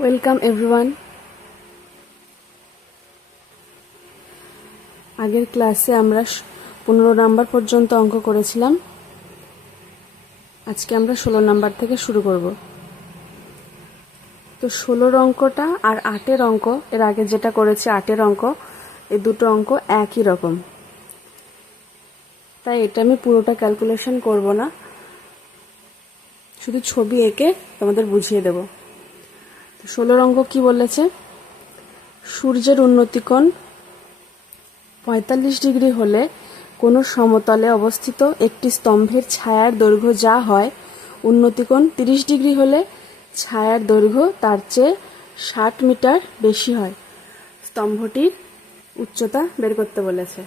Welcome everyone. আগের ক্লাসে আমরা 15 নাম্বার পর্যন্ত অঙ্ক করেছিলাম। আজকে আমরা 16 নাম্বার থেকে শুরু করব। তো 16 অঙ্কটা আর 8-এর অঙ্ক, এর আগে যেটা করেছি 8-এর অঙ্ক, এই দুটো অঙ্ক একই রকম, তাই এটা আমি পুরোটা ক্যালকুলেশন করব না, শুধু ছবি এঁকে তোমাদের বুঝিয়ে দেব। 16 অঙ্ক কি বলেছে? সূর্যের উন্নতিকোণ 45 ডিগ্রি হলে কোনো সমতলে অবস্থিত একটি স্তম্ভের ছায়ার দৈর্ঘ্য যা হয়, উন্নতিকোণ 30 ডিগ্রি হলে ছায়ার দৈর্ঘ্য তার চেয়ে 60 মিটার বেশি হয়। স্তম্ভটির উচ্চতা বের করতে বলেছে।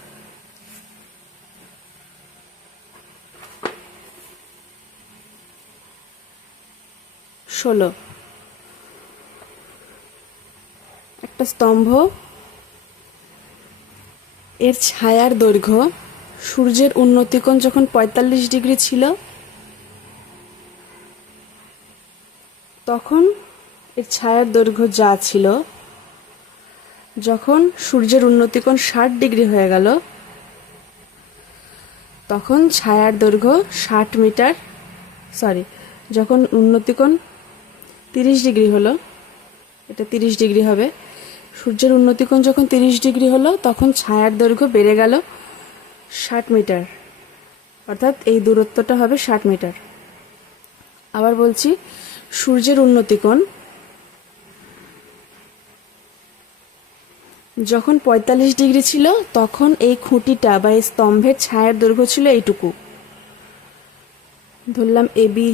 ষোলো, একটা স্তম্ভ, এর ছায়ার দৈর্ঘ্য সূর্যের উন্নতিকোণ যখন 45 ডিগ্রি ছিল তখন এর ছায়ার দৈর্ঘ্য যা ছিল, যখন সূর্যের উন্নতিকোণ 60 ডিগ্রি হয়ে গেল তখন ছায়ার দৈর্ঘ্য 60 মিটার, যখন উন্নতিকোণ 30 ডিগ্রি হলো, এটা 30 ডিগ্রি হবে, সূর্যের উন্নতিকোণ যখন 30 ডিগ্রি হলো তখন ছায়ার দৈর্ঘ্য বেড়ে গেল 60 মিটার, অর্থাৎ এই দূরত্বটা হবে 60 মিটার। আবার বলছি, সূর্যের উন্নতিকোণ যখন 45 ডিগ্রি ছিল তখন এই খুঁটিটা বা এই স্তম্ভের ছায়ার দৈর্ঘ্য ছিল এইটুকু। ধরলাম এবি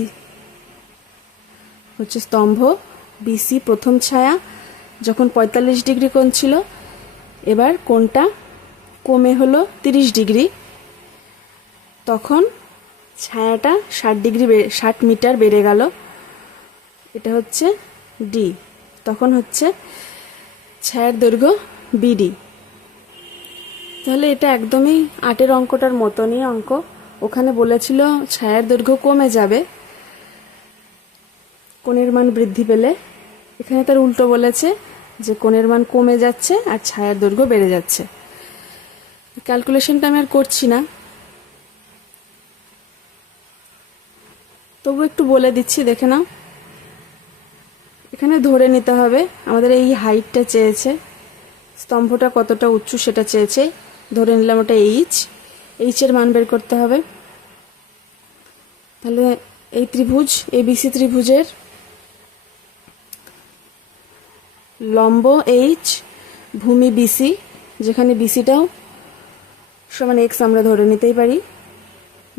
হচ্ছে স্তম্ভ, বিসি প্রথম ছায়া, যখন 45 ডিগ্রি কোণ ছিল, এবার কোণটা কমে হলো 30 ডিগ্রি, তখন ছায়াটা 60 মিটার বেড়ে গেল, এটা হচ্ছে ডি, তখন হচ্ছে ছায়ার দৈর্ঘ্য বিডি। তাহলে এটা একদমই 8-এর অঙ্কটার মতনই অঙ্ক। ওখানে বলেছিল ছায়ার দৈর্ঘ্য কমে যাবে কোণের মান বৃদ্ধি পেলে, এখানে তার উল্টো বলেছে যে কোণের মান কমে যাচ্ছে আর ছায়ার দৈর্ঘ্য বেড়ে যাচ্ছে। ক্যালকুলেশনটা আমি আর করছি না, তবু একটু বলে দিচ্ছি, দেখে নাও। এখানে ধরে নিতে হবে আমাদের এই হাইটটা চেয়েছে, স্তম্ভটা কতটা উঁচু সেটা চেয়েছে, ধরে নিলাম ওটা এইচের মান বের করতে হবে। তাহলে এই ত্রিভুজ, এবিসি ত্রিভুজের লম্ব এইচ, ভূমি বিসি, যেখানে বিসিটাও সমান এক্স আমরা ধরে নিতেই পারি,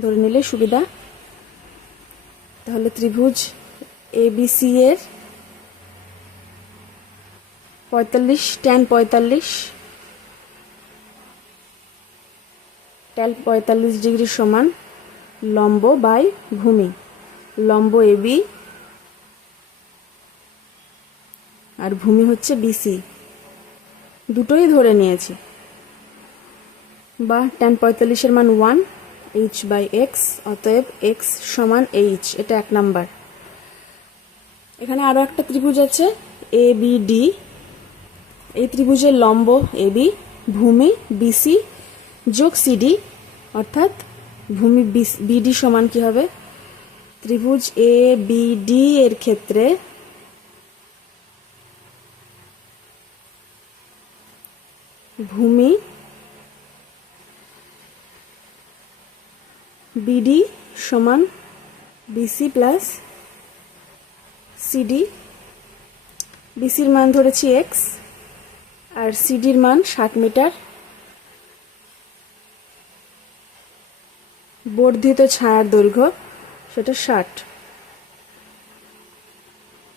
ধরে নিলে সুবিধা। তাহলে ত্রিভুজ এবিসি এর 45 tan 45 ডিগ্রি সমান লম্ব বাই ভূমি, লম্ব এবি আর ভূমি হচ্ছে বিসি, দুটোই ধরে নিয়েছি। বা tan 45-এর মান 1, এইচ বাই এক্স, অতএব এক্স সমান এইচ, এটা 1 নাম্বার। এখানে আরো একটা ত্রিভুজ আছে এ বি ডি, এই ত্রিভুজের লম্ব এবি, ভূমি বিসি যোগ সিডি, অর্থাৎ ভূমি বিডি সমান কি হবে? ত্রিভুজ এ বি ডি এর ক্ষেত্রে ভূমি বিডি সমান বিসি প্লাস সিডি। বিসির মান ধরেছি এক্স আর সিডির মান 60 মিটার। বর্ধিত ছায়ার দৈর্ঘ্য সেটা 60।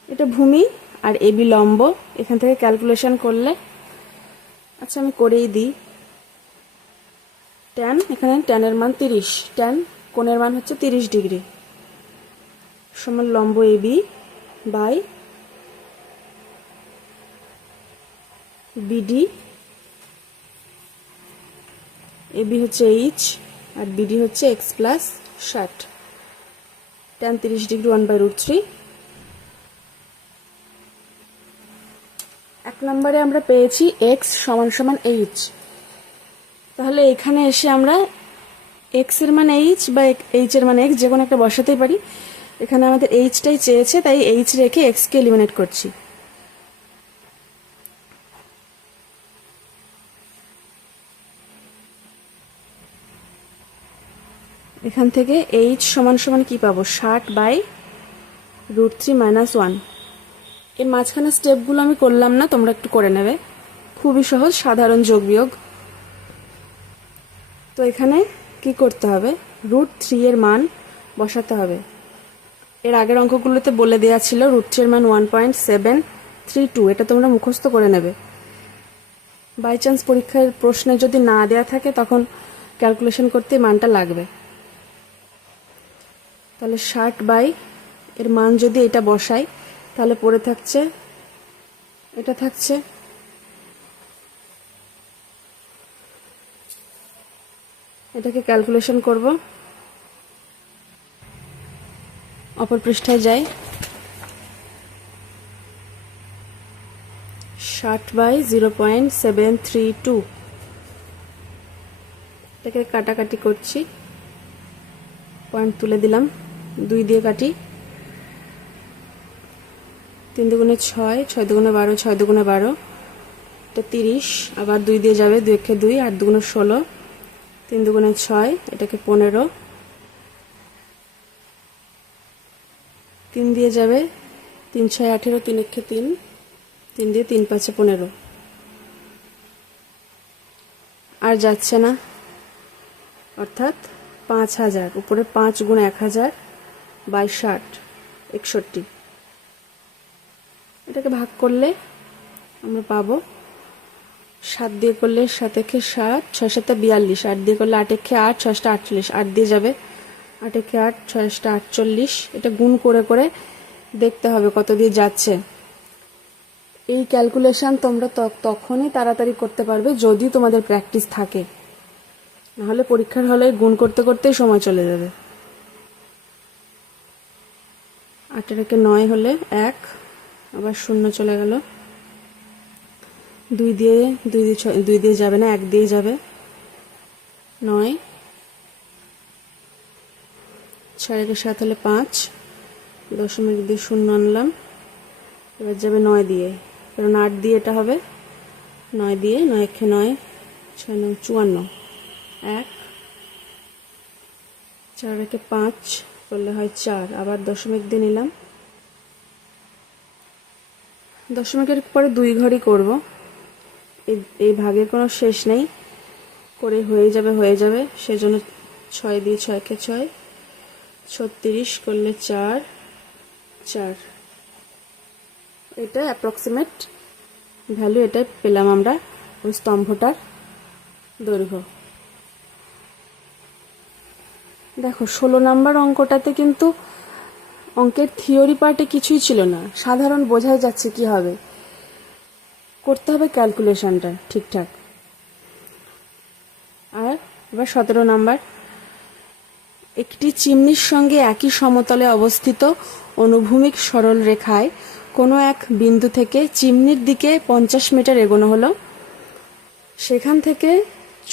এটা ভূমি আর এবি লম্ব, এখান থেকে ক্যালকুলেশন করলে, আচ্ছা আমি করেই দিই। ট্যান, এখানে ট্যানের মান 30, ট্যান কোণের মান হচ্ছে 30 ডিগ্রি, সমান লম্ব এবি বাই বিডি, এবি হচ্ছে এইচ আর বিডি হচ্ছে এক্স প্লাস 60, ট্যান 30 ডিগ্রি 1/√3, নম্বরে আমরা পেয়েছি x সমান সমান h। তাহলে এখানে এসে আমরা x এর মান h বা h এর মান x যে কোনো একটা বসাতেই পারি। এখানে আমাদের h টাই চেয়েছে, তাই h রেখে x কে এলিমিনেট করছি। এখান থেকে h সমান সমান কি পাবো, 60/√3 - 1। এর মাঝখানে স্টেপগুলো আমি করলাম না, তোমরা একটু করে নেবে, খুবই সহজ, সাধারণ যোগ বিয়োগ। তো এখানে কি করতে হবে, √3 এর মান বসাতে হবে। এর আগের অঙ্কগুলোতে বলে দেওয়া ছিল √3 এর মান 1.732, এটা তোমরা মুখস্থ করে নেবে। বাই চান্স পরীক্ষার প্রশ্নে যদি না দেয়া থাকে তখন ক্যালকুলেশন করতে মানটা লাগবে। তাহলে 60 এর মান যদি এটা বসাই তাহলে পড়ে থাকছে, এটা থাকছে। এটাকে ক্যালকুলেশন করব, অপর পৃষ্ঠায় যাই। 60/0.732, এটাকে কাটাকাটি করছি, পয়েন্ট তুলে দিলাম, 2 দিয়ে কাটি, 3 দুগুণে 6, 6 দুগুণে 12, 6 দুগুণে 12, এটা 30, আবার 2 দিয়ে যাবে, 2 একে 2, 8 দুগুণে 16, 3 দুগুণে 6, এটাকে 15, 3 দিয়ে যাবে, 3 6 18, 3 একে 3, 3 দিয়ে 3 5 15, আর যাচ্ছে না, অর্থাৎ 5000, উপরে 5 গুণ 1000 বাই 60, 61। এটাকে ভাগ করলে আমরা পাবো 7 দিয়ে করলে 7 একে 7, 6 7 42, 8 দিয়ে করলে 8 একে 8, 6 48, 8 দিয়ে যাবে, 8 একে 8, 6 48। এটা গুণ করে করে দেখতে হবে কত দিয়ে যাচ্ছে। এই ক্যালকুলেশন তোমরা তখনই তাড়াতাড়ি করতে পারবে যদি তোমাদের প্র্যাকটিস থাকে, নাহলে পরীক্ষার হলে গুণ করতে করতেই সময় চলে যাবে। 8 একে 9 হলে 1, আবার 0 চলে গেল, 2 দিয়ে যাবে না, 1 দিয়ে যাবে, 9, 6 একে 7 হলে 5, দশমিক দিয়ে 0 আনলাম, এবার যাবে 9 দিয়ে, কারণ 8 দিয়ে এটা হবে, 9 দিয়ে, 9 একে 9, 6 9 54, 1, 4 একে 5 করলে হয় 4, আবার দশমিক দিয়ে নিলাম, দশমিকের পরে 2 ঘরই করব, এই ভাগের কোনো শেষ নেই, করে হয়ে যাবে, সেজন্য 6 দিয়ে 6 একে 6, 36 করলে 4, 4। এটা অ্যাপ্রক্সিমেট ভ্যালু, এটাই পেলাম আমরা ওই স্তম্ভটার দৈর্ঘ্য। দেখো 16 নাম্বার অঙ্কটাতে কিন্তু অঙ্কের থিওরি পার্টে কিছুই ছিল না, সাধারণ বোঝাই যাচ্ছে কি হবে, করতে হবে ক্যালকুলেশনটা ঠিকঠাক। আর এবার 17 নাম্বার, একটি চিমনির সঙ্গে একই সমতলে অবস্থিত অনুভূমিক সরল রেখায় কোনো এক বিন্দু থেকে চিমনির দিকে 50 মিটার এগোনো হলো। সেখান থেকে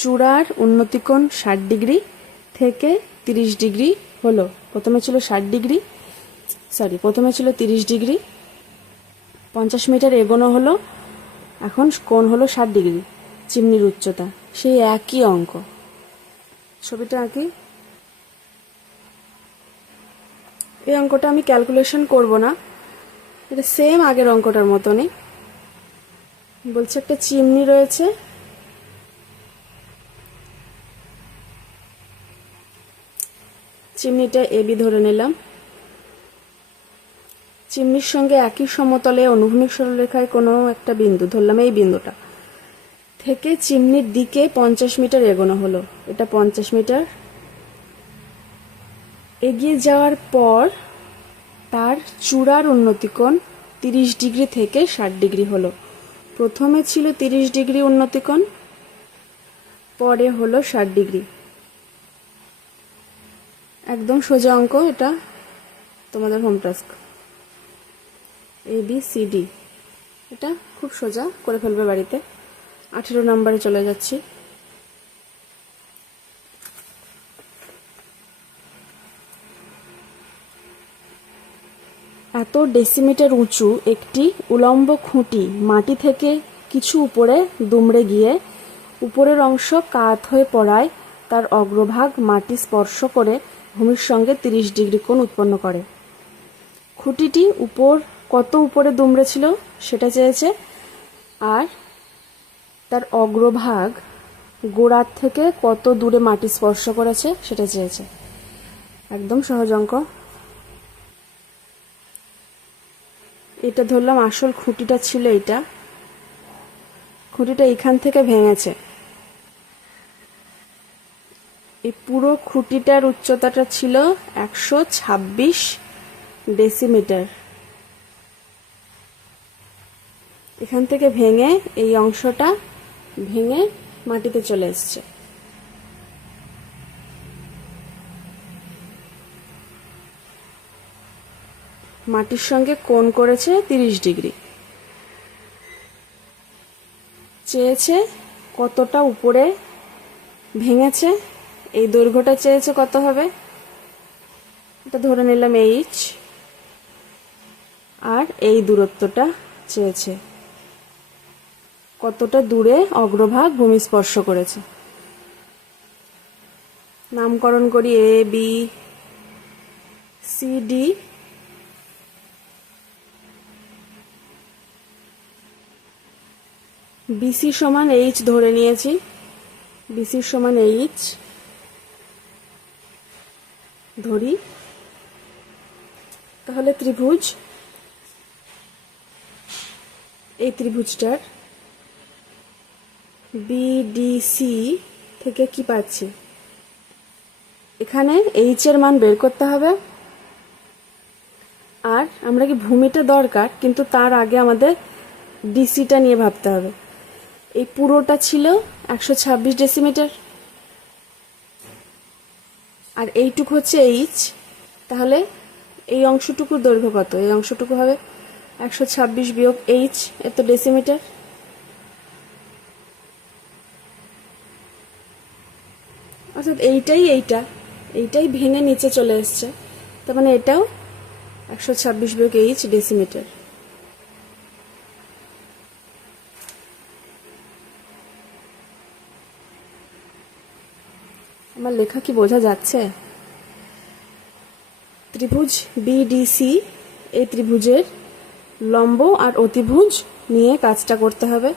চূড়ার উন্নতিকোণ 60 ডিগ্রি থেকে 30 ডিগ্রি হলো। প্রথমে ছিল 30 ডিগ্রি, 50 মিটার এগোনো হলো, এখন কোণ হলো 60 ডিগ্রি, চিমনির উচ্চতা সেই একই অঙ্ক। ছবিটা আঁকি। এই অঙ্কটা আমি ক্যালকুলেশন করব না, এটা সেম আগের অঙ্কটার মতনই। বলছে একটা চিমনি রয়েছে, চিমনিটা এবি ধরে নিলাম, চিমনির সঙ্গে একই সমতলে অনুভূমিক সরলরেখায় কোনো একটা বিন্দু ধরলাম, এই বিন্দুটা থেকে চিমনির দিকে 50 মিটার এগোনো হলো। এটা 50 মিটার এগিয়ে যাওয়ার পর তার চূড়ার উন্নতিকোণ 30 ডিগ্রি থেকে 60 ডিগ্রি হলো। প্রথমে ছিল 30 ডিগ্রি উন্নতিকোণ, পরে হলো 60 ডিগ্রি। একদম সোজা অঙ্ক, এটা তোমাদের হোম টাস্ক। ABCD এটা খুব সোজা করে ফেলবে বাড়িতে। 18 নম্বরে চলে যাচ্ছি। এত ডেসিমিটার উঁচু একটি উলম্ব খুঁটি মাটি থেকে কিছু উপরে দুমড়ে গিয়ে উপরের অংশ কাত হয়ে পড়ায় তার অগ্রভাগ মাটি স্পর্শ করে ভূমির সঙ্গে 30 ডিগ্রি কোণ উৎপন্ন করে। খুঁটিটি কত উপরে দুমড়ে ছিল সেটা চেয়েছে, আর তার অগ্রভাগ গোড়ার থেকে কত দূরে মাটি স্পর্শ করেছে সেটা চেয়েছে। একদম সহজ অঙ্ক। এটা ধরলাম আসল খুঁটিটা ছিল এইটা, খুঁটিটা এখান থেকে ভেঙেছে। এই পুরো খুঁটিটার উচ্চতাটা ছিল 126 ডেসিমিটার। এখান থেকে ভেঙে এই অংশটা ভেঙে মাটিতে চলে এসছে। মাটির সঙ্গে কোণ করেছে 30 ডিগ্রি। চেয়েছে কতটা উপরে ভেঙেছে, এই দৈর্ঘ্যটা চেয়েছে কত হবে, এটা ধরে নিলাম h, আর এই দূরত্বটা চেয়েছে কতটা দূরে অগ্রভাগ ভূমি স্পর্শ করেছে। নামকরণ করি A B C D. BC সমান এইচ ধরে নিয়েছি, বিসি সমান এইচ ধরি। তাহলে ত্রিভুজ, এই ত্রিভুজটার বিডিসি থেকে কি পাচ্ছি, এখানে এইচ এর মান বের করতে হবে। আর আমরা কি ভূমিটা দরকার, কিন্তু তার আগে আমাদের ডিসিটা নিয়ে ভাবতে হবে। এই পুরোটা ছিল 126 ডেসিমিটার, আর এইটুকু হচ্ছে এইচ। তাহলে এই অংশটুকুর দৈর্ঘ্য কত, এই অংশটুকু হবে 126 বিয়োগ এইচ, এত ডেসিমিটার। অর্থাৎ এইটাই ভেঙে নিচে চলে এসছে, তার মানে এটাও 126 বিয়োগ এইচ ডেসিমিটার। আমার লেখা কি বোঝা যাচ্ছে? ত্রিভুজ বিডিসি, এই ত্রিভুজের লম্ব আর অতিভুজ নিয়ে কাজটা করতে হবে।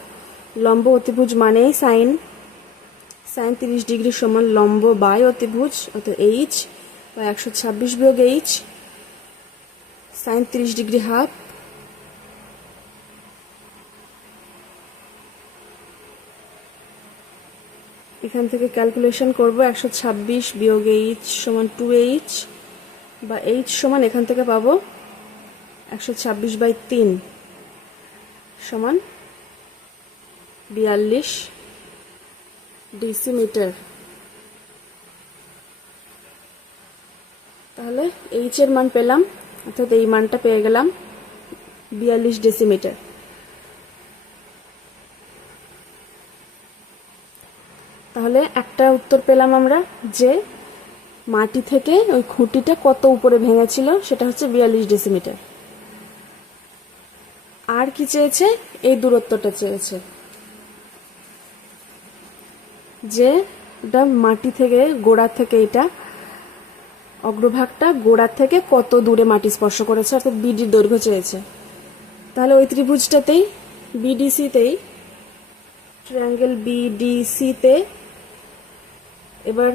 লম্ব অতিভুজ মানেই সাইন 30 ডিগ্রি সমান লম্ব বাই অতিভুজ, অর্থাৎ এইচ বা 126 বিয়োগ এইচ, সাইন 30 ডিগ্রি হাফ। এখান থেকে ক্যালকুলেশন করব, 126 বিয়োগ এইচ সমান 2h, বা এইচ সমান এখান থেকে পাবো 126/3 সমান 42 ডেসিমিটার। তাহলে এইচ এর মান পেলাম, অর্থাৎ এই মানটা পেয়ে গেলাম 42 ডেসিমিটার। তাহলে একটা উত্তর পেলাম আমরা, যে মাটি থেকে ওই খুঁটিটা কত উপরে ভেঙেছিল সেটা হচ্ছে 42 ডেসিমিটার। আর কি চেয়েছে, এই দূরত্বটা চেয়েছে, যে এটা মাটি থেকে গোড়া থেকে, এটা অগ্রভাগটা গোড়া থেকে কত দূরে মাটি স্পর্শ করেছে, অর্থাৎ বিডির দৈর্ঘ্য চেয়েছে। তাহলে ওই ত্রিভুজটাতেই বিডিসিতেই, ট্রায়াঙ্গেল বিডিসিতে এবার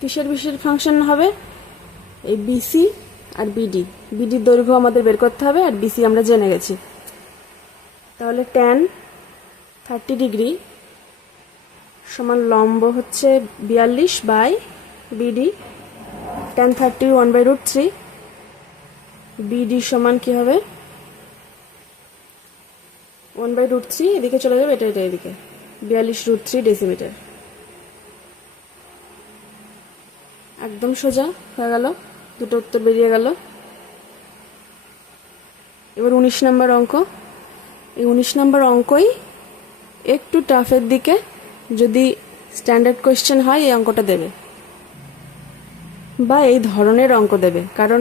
কিসের বিশের ফাংশন হবে, এই বিসি আর বিডি। বিডির দৈর্ঘ্য আমাদের বের করতে হবে, আর বিসি আমরা জেনে গেছি। তাহলে tan 30 ডিগ্রি সমান লম্ব হচ্ছে 42 বাই বিডি, tan 30 1/√3, বিডি সমান কি হবে 1/√3, এদিকে চলে যাবে, এটা এদিকে 42√3 ডেসিমিটার। একদম সোজা হয়ে গেল, দুটো উত্তর বেরিয়ে গেল। এবার 19 নম্বর অঙ্ক। এই 19 নম্বর অঙ্কই একটু টাফের দিকে, যদি স্ট্যান্ডার্ড কোয়েশ্চেন হয় এই অঙ্কটা দেবে বা এই ধরনের অঙ্ক দেবে, কারণ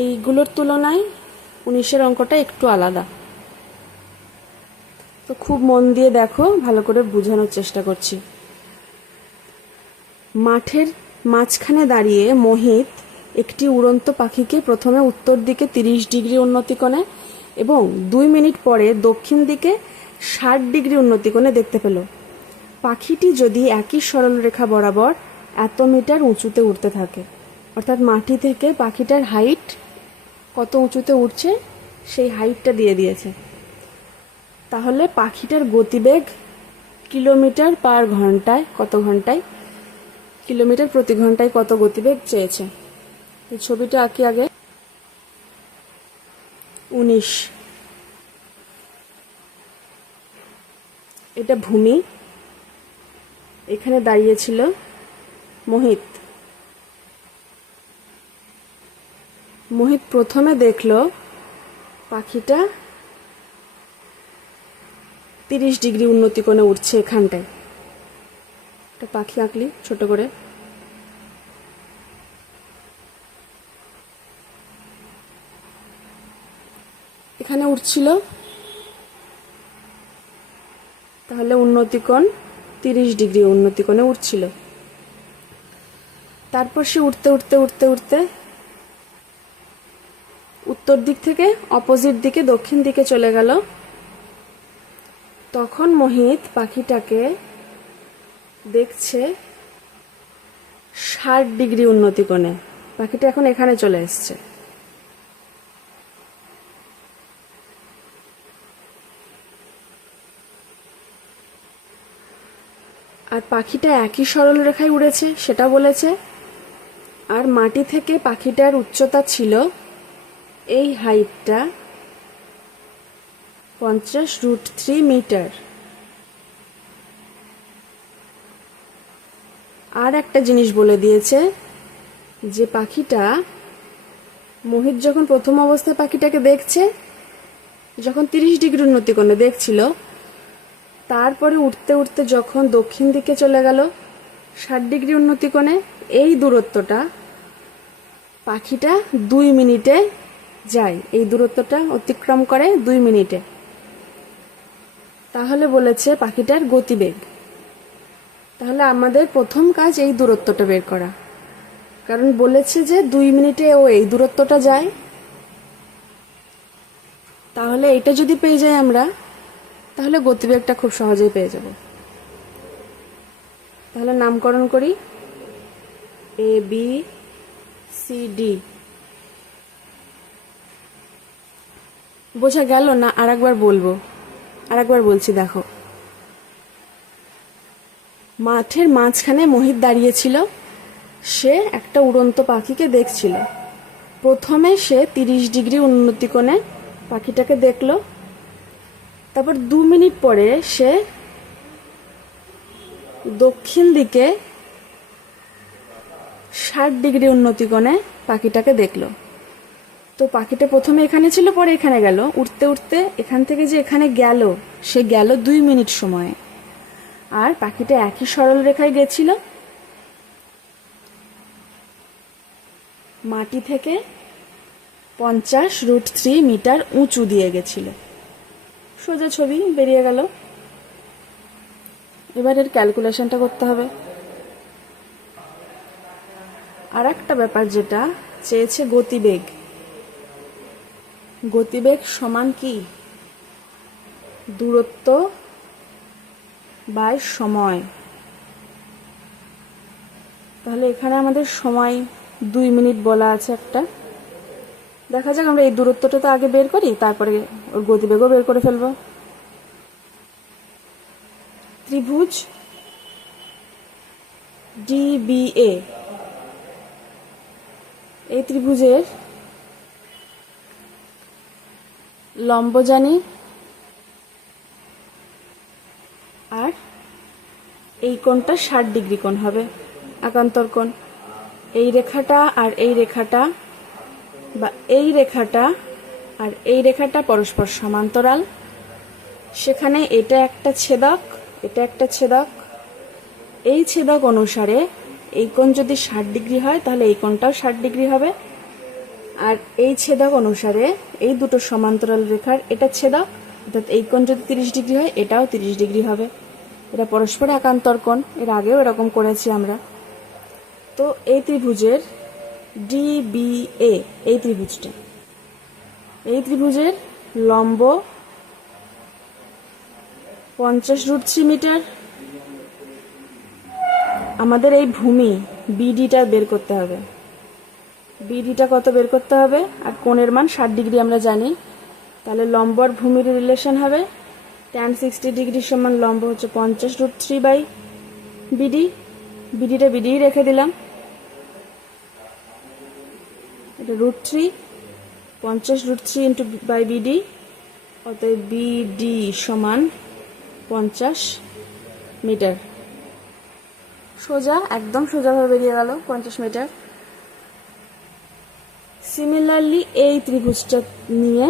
এইগুলোর তুলনায় 19-এর অঙ্কটা একটু আলাদা। তো খুব মন দিয়ে দেখো, ভালো করে বোঝানোর চেষ্টা করছি। মাঠের মাঝখানে দাঁড়িয়ে মোহিত একটি উড়ন্ত পাখিকে প্রথমে উত্তর দিকে 30 ডিগ্রি উন্নতি কোণে এবং 2 মিনিট পরে দক্ষিণ দিকে 60 ডিগ্রি উন্নতি কোণে দেখতে পেল। পাখিটি যদি একই সরল রেখা বরাবর এত মিটার উঁচুতে উঠতে থাকে, অর্থাৎ মাটি থেকে পাখিটার হাইট কত উঁচুতে উঠছে সেই হাইটটা দিয়ে দিয়েছে, তাহলে পাখিটার গতিবেগ কিলোমিটার পার ঘন্টায় কত ঘন্টায়, কিলোমিটার প্রতি ঘন্টায় কত গতিবেগ চেয়েছে। এই ছবিটা আঁকি আগে। 19, এটা ভূমি, এখানে দাঁড়িয়েছিল মোহিত। মোহিত প্রথমে দেখলো পাখিটা 30 ডিগ্রি উন্নতি কোণে উঠছে এখানটায়। একটা পাখি আঁকলি ছোট করে। এখানে উঠছিল, তাহলে উন্নতি কোণ 30 ডিগ্রি উন্নতি কোণে উঠছিল। তারপর সে উঠতে উঠতে উঠতে উঠতে উত্তর দিক থেকে অপোজিট দিকে দক্ষিণ দিকে চলে গেল। তখন মোহিত পাখিটাকে দেখছে 60 ডিগ্রি উন্নতি কোণে। পাখিটা এখন এখানে চলে এসছে। আর পাখিটা একই সরল রেখায় উড়েছে সেটা বলেছে। আর মাটি থেকে পাখিটার উচ্চতা ছিল, এই হাইটটা 50√3 মিটার। আর একটা জিনিস বলে দিয়েছে যে পাখিটা, মোহিত যখন প্রথম অবস্থায় পাখিটাকে দেখছে, যখন 30 ডিগ্রি উন্নতি কোণে দেখছিল, তারপরে উঠতে উঠতে যখন দক্ষিণ দিকে চলে গেল 60 ডিগ্রি উন্নতি কোণে, এই দূরত্বটা পাখিটা 2 মিনিটে যায়, এই দূরত্বটা অতিক্রম করে 2 মিনিটে। তাহলে বলেছে পাখিটার গতিবেগ। তাহলে আমাদের প্রথম কাজ এই দূরত্বটা বের করা, কারণ বলেছে যে 2 মিনিটে ও এই দূরত্বটা যায়। তাহলে এটা যদি পেয়ে যাই আমরা, তাহলে গতিবেগটা খুব সহজেই পেয়ে যাব। তাহলে নামকরণ করি, এ বি সি ডি। বোঝা গেল না? আরেকবার বলবো, আরেকবার বলছি দেখো। মাঠের মাঝখানে মোহিত দাঁড়িয়েছিল, সে একটা উড়ন্ত পাখিকে দেখছিল। প্রথমে সে 30 ডিগ্রি উন্নতি কোণে পাখিটাকে দেখলো, তারপর 2 মিনিট পরে সে দক্ষিণ দিকে 60 ডিগ্রি উন্নতি কোণে পাখিটাকে দেখলো। তো পাখিটা প্রথমে এখানে ছিল, পরে এখানে গেল। উঠতে উঠতে এখান থেকে যে এখানে গেল, সে গেল 2 মিনিট সময়ে। আর পাখিটা একই সরল রেখায় গেছিল, মাটি থেকে 50√3 মিটার উঁচু দিয়ে গেছিল। সোজা ছবি বেরিয়ে গেল। এবার এর ক্যালকুলেশনটা করতে হবে। আর একটা ব্যাপার যেটা চেয়েছে, গতিবেগ। গতিবেগ সমান কি? দূরত্ব বাই সময়। তাহলে এখানে আমাদের সময় 2 মিনিট বলা আছে একটা। দেখা যাক, আমরা এই দূরত্বটা তো আগে বের করি, তারপরে ওর গতিবেগও বের করে ফেলবো। ত্রিভুজ ডিবিএ, এই ত্রিভুজের লম্ব জানি, আর এই কোণটা 60 ডিগ্রি কোণ হবে, একান্তর কোণ। এই রেখাটা আর এই রেখাটা, বা এই রেখাটা আর এই রেখাটা পরস্পর সমান্তরাল, সেখানে এটা একটা ছেদক, এটা একটা ছেদক। এই ছেদক অনুসারে এই কোণ যদি 60 ডিগ্রি হয় তাহলে এই কোণটাও 60 ডিগ্রি হবে। আর এই ছেদক অনুসারে এই দুটো সমান্তরাল রেখার এটা ছেদক, অর্থাৎ এই কোণ যদি 30 ডিগ্রি হয় এটাও 30 ডিগ্রি হবে। এটা পরস্পর একান্তর কোণ, এর আগেও এরকম করেছি আমরা। তো এই ত্রিভুজের DBA, এই ত্রিভুজের লম্ব 50√3 মিটার। আমাদের এই ভূমি BDটা বের করতে হবে। BDটা কত বের করতে হবে, আর কোণের মান 60 ডিগ্রি আমরা জানি। তাহলে লম্ব আর ভূমির রিলেশন হবে tan 60 ডিগ্রি সমান লম্ব হচ্ছে 50√3/BD। BDটা BD রেখে দিলাম, এটা √3, 50√3 ইন্টু বাই BD, অতএব BD সমান 50 মিটার। সোজা, একদম সোজাভাবে বেরিয়ে গেল 50 মিটার। সিমিলারলি এই ত্রিভুজটা নিয়ে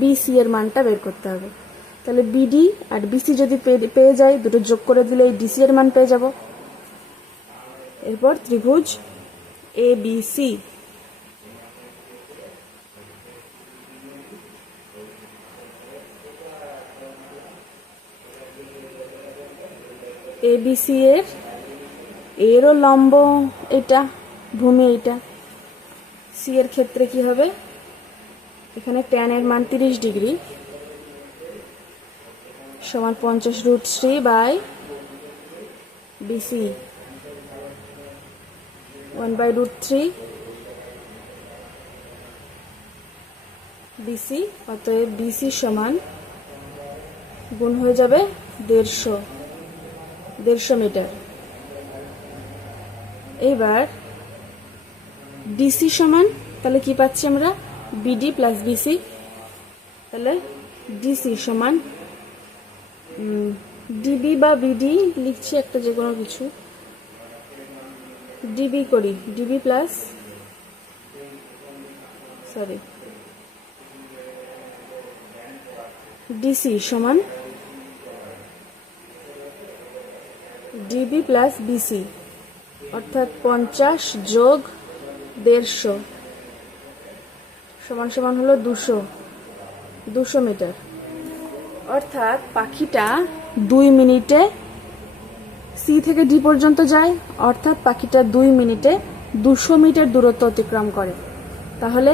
BC এর মানটা বের করতে হবে। তাহলে BD আর BC যদি পেয়ে যাই, দুটো যোগ করে দিলে এই DC এর মান পেয়ে যাব। এরপর ত্রিভুজ ABC, ABC এরও লম্ব এটা, ভূমি এইটা। C এর ক্ষেত্রে কি হবে, এখানে tan এর মান 30 ডিগ্রি সমান 50√3/BC, 1/√3 BC, অতএব BC সমান গুণ হয়ে যাবে 150 মিটার। এইবার DC সমান, তাহলে কি পাচ্ছি আমরা, BD প্লাস BC। তাহলে DC সমান DB বা BD লিখছি, একটা যে কোনো কিছু, DB করি, DB প্লাস DC সমান DB প্লাস BC, অর্থাৎ 50 যোগ 150 সমান সমান হলো 200 মিটার। অর্থাৎ পাখিটা 2 মিনিটে C থেকে D পর্যন্ত যায়, অর্থাৎ পাখিটা 2 মিনিটে 200 মিটার দূরত্ব অতিক্রম করে। তাহলে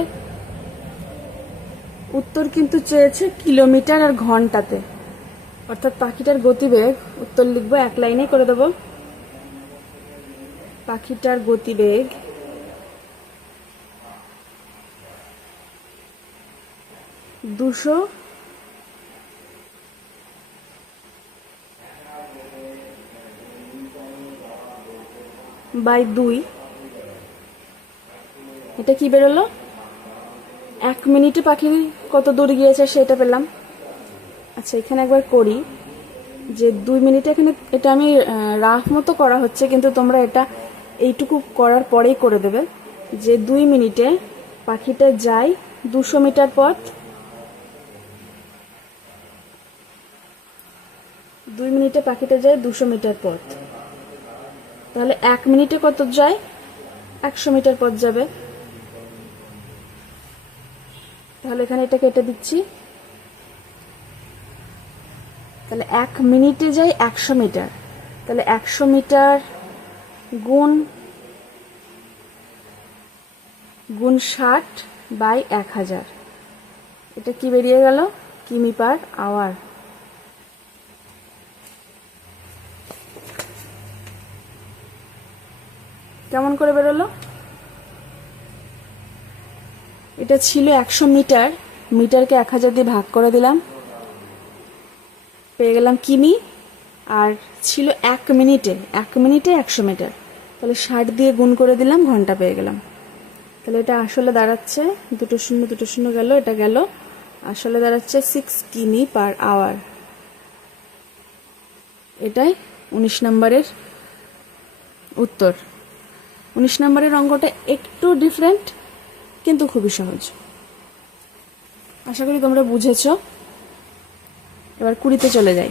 উত্তর কিন্তু চেয়েছে কিলোমিটার আর ঘন্টাতে, অর্থাৎ পাখিটার গতিবেগ, উত্তর লিখবো এক লাইনে করে দেব, পাখিটার গতিবেগ 200/2, এটা কি বেরোলো, 1 মিনিটে পাখি কত দূর গিয়েছে সেটা পেলাম। আচ্ছা, এখানে একবার করি যে 2 মিনিটে, এখানে এটা আমি রাফ মতো করা হচ্ছে, কিন্তু তোমরা এটা এইটুকু করার পরেই করে দেবে যে 2 মিনিটে পাখিটা যায় 200 মিটার পথ। 2 মিনিটে পাখিটা যায় 200 মিটার পথ, তাহলে 1 মিনিটে কত যায়, 100 মিটার পথ যাবে। তাহলে এখানে এটা কেটে দিচ্ছি, তাহলে 1 মিনিটে যায় 100 মিটার, তাহলে 100 মিটার গুণ 60/1000, এটা কি বেরিয়ে গেল, কিমি পার আওয়ার। কেমন করে বেরোলো, এটা ছিল 100 মিটার, মিটারকে 1000 দিয়ে ভাগ করে দিলাম, পেয়ে গেলাম কিমি। আর ছিল 1 মিনিটে 100 মিটার, তাহলে 60 দিয়ে গুণ করে দিলাম, ঘন্টা পেয়ে গেলাম। তাহলে এটা আসলে দাঁড়াচ্ছে, 2 শূন্য গেল, এটা গেল, আসলে দাঁড়াচ্ছে 6 কিমি পার আওয়ার। এটাই 19 নম্বরের উত্তর। 19 নম্বরের অঙ্কটা একটু ডিফারেন্ট, কিন্তু খুবই সহজ। আশা করি তোমরা বুঝেছ। এবার 20-তে চলে যাই।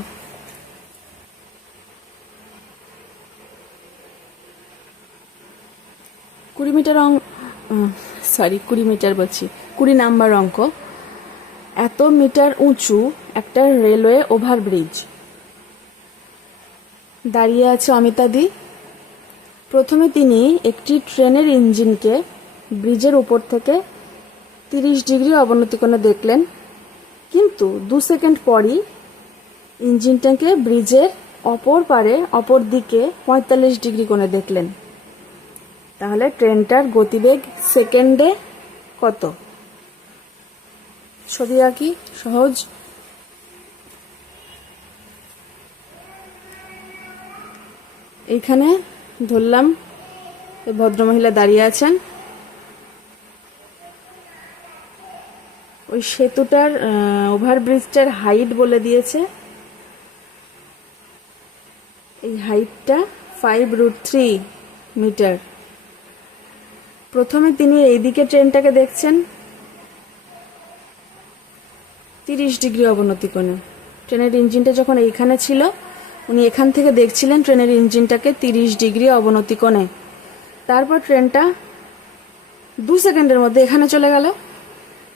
কুড়ি মিটার বলছি, 20 নাম্বার অঙ্ক। এত মিটার উঁচু একটা রেলওয়ে ওভারব্রিজ। দাঁড়িয়ে আছে অমিতাদি। প্রথমে তিনি একটি ট্রেনের ইঞ্জিনকে ব্রিজের উপর থেকে 30 ডিগ্রি অবনতি কোণে দেখলেন, কিন্তু 2 সেকেন্ড পরই ইঞ্জিনটাকে ব্রিজের অপর দিকে 45 ডিগ্রি কোণে দেখলেন। তাহলে ট্রেনটার গতিবেগ সেকেন্ডে কত? ছবি আঁকি, সহজ। এইখানে ধরলাম ভদ্রমহিলা দাঁড়িয়ে আছেন, ওই সেতুটার ওভারব্রিজটার হাইট বলে দিয়েছে। এই হাইটটা 5√3 মিটার। প্রথমে তিনি এইদিকে ট্রেনটাকে দেখছেন 30 ডিগ্রি অবনতি কোণে। ট্রেনের ইঞ্জিনটা যখন এইখানে ছিল, উনি এখান থেকে দেখছিলেন ট্রেনের ইঞ্জিনটাকে 30 ডিগ্রি অবনতি কোণে। তারপর ট্রেনটা 2 সেকেন্ডের মধ্যে এখানে চলে গেল,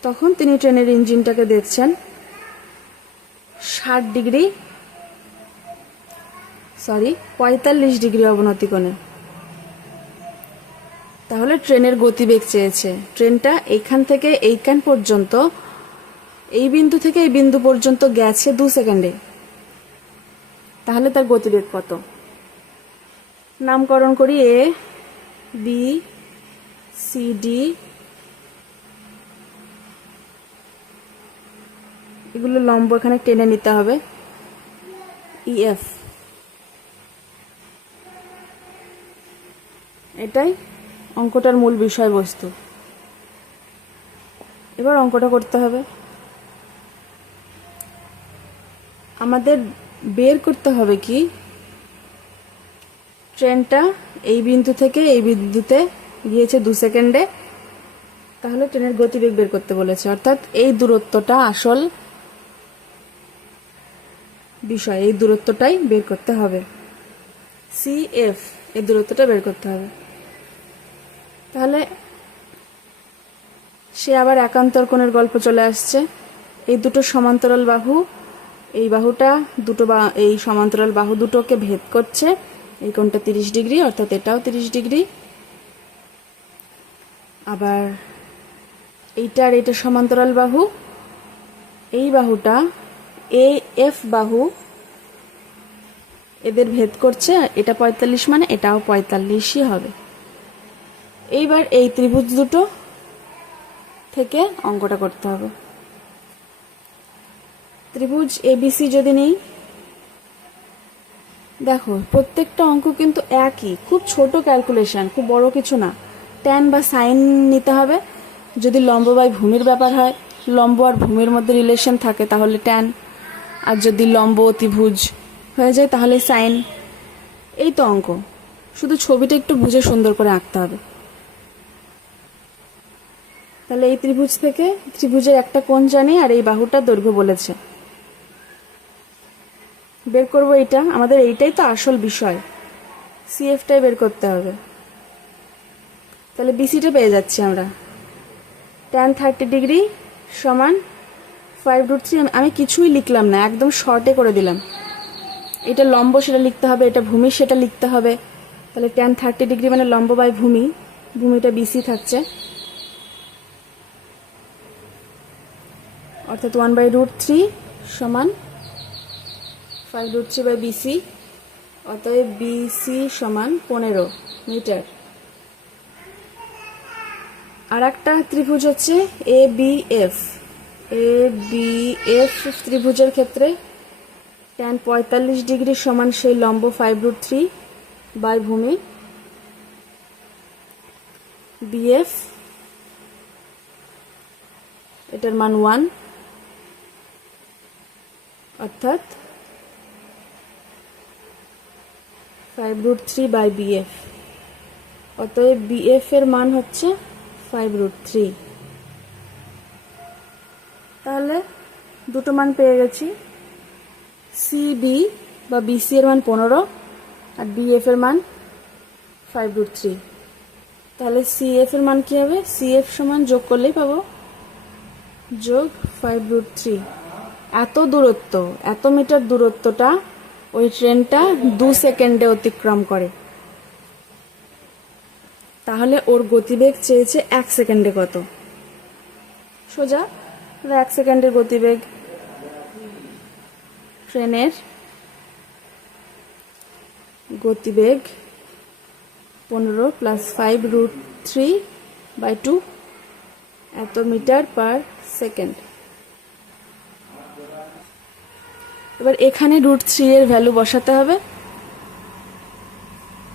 তখন তিনি ট্রেনের ইঞ্জিনটাকে দেখছেন 45 ডিগ্রি অবনতি কোণে। তাহলে ট্রেনের গতিবেগ চেয়েছে। ট্রেনটা এইখান থেকে এইখান পর্যন্ত, এই বিন্দু থেকে এই বিন্দু পর্যন্ত গেছে 2 সেকেন্ডে। তাহলে তার গতিবেগ কত? নামকরণ করি, এ বি সি ডি, এগুলো লম্ব এখানে টেনে নিতে হবে, ইএফ। এটাই অঙ্কটার মূল বিষয়বস্তু। এবার অঙ্কটা করতে হবে। আমাদের বের করতে হবে কি, ট্রেনটা এই বিন্দু থেকে এই বিন্দুতে গিয়েছে 2 সেকেন্ডে, তাহলে ট্রেনের গতিবেগ বের করতে বলেছে। অর্থাৎ এই দূরত্বটা আসল বিষয়, এই দূরত্বটাই বের করতে হবে। সিএফ, এই দূরত্বটা বের করতে হবে। তাহলে সে আবার একান্তর কোণের গল্প চলে আসছে। এই দুটো সমান্তরাল বাহু, এই বাহুটা এই সমান্তরাল বাহু দুটোকে ভেদ করছে। এই কোণটা 30 ডিগ্রি, অর্থাৎ এটাও 30 ডিগ্রি। আবার এইটা আর এটা সমান্তরাল বাহু, এই বাহুটা এএফ বাহু, এদের ভেদ করছে। এটা 45 মানে এটাও 45ই হবে। এইবার এই ত্রিভুজ দুটো থেকে অঙ্কটা করতে হবে। ত্রিভুজ এবিসি যদি নেই, দেখো প্রত্যেকটা অঙ্ক কিন্তু একই, খুব ছোট ক্যালকুলেশন, খুব বড় কিছু না। ট্যান বা সাইন নিতে হবে। যদি লম্ব বাই ভূমির ব্যাপার হয়, লম্ব আর ভূমির মধ্যে রিলেশন থাকে তাহলে ট্যান, আর যদি লম্ব ত্রিভুজ হয়ে যায় তাহলে সাইন। এই তো অঙ্ক, শুধু ছবিটা একটু বুঝে সুন্দর করে আঁকতে হবে। তাহলে এই ত্রিভুজ থেকে ত্রিভুজের একটা কোণ জানি, আর এই বাহুটার দৈর্ঘ্য বলেছে, বের করব এইটা। আমাদের এইটাই তো আসল বিষয়, সিএফটাই বের করতে হবে। তাহলে বিসিটা পেয়ে যাচ্ছি আমরা, tan 30 ডিগ্রি সমান 5√3। আমি কিছুই লিখলাম না, একদম শর্টে করে দিলাম। এটা লম্ব সেটা লিখতে হবে, এটা ভূমি সেটা লিখতে হবে। তাহলে tan 30 ডিগ্রি মানে লম্ব বাই ভূমি, ভূমিটা বিসি থাকছে, অর্থাৎ 1/√3 সমান 5√3 বাই বিসি। অতএব বিসি সমান 15 মিটার। আর একটা ত্রিভুজ হচ্ছে এবিএফ। এবিএফ ত্রিভুজের ক্ষেত্রে tan 45 ডিগ্রি সমান সেই লম্ব 5√3 বাই ভূমি, বিএফ এটার মান 1, অর্থাৎ 5√3 বাই বিএফ। অতএব বিএফ এর মান হচ্ছে 5√3। তাহলে দুটো মান পেয়ে গেছি। সিবি বা বিসি এর মান 15 আর বিএফ এর মান 5√3। তাহলে সিএফ এর মান কি হবে? সিএফ সমান যোগ করলেই পাবো যোগ 5√3। এত দূরত্ব, এত মিটার দূরত্বটা ওই ট্রেনটা 2 সেকেন্ডে অতিক্রম করে। তাহলে ওর গতিবেগ চেয়েছে 1 সেকেন্ডে কত? সোজা 1 সেকেন্ডের গতিবেগ, ট্রেনের গতিবেগ 15 + 5√3/2 এত মিটার পার সেকেন্ড। এবার এখানে √3 এর ভ্যালু বসাতে হবে।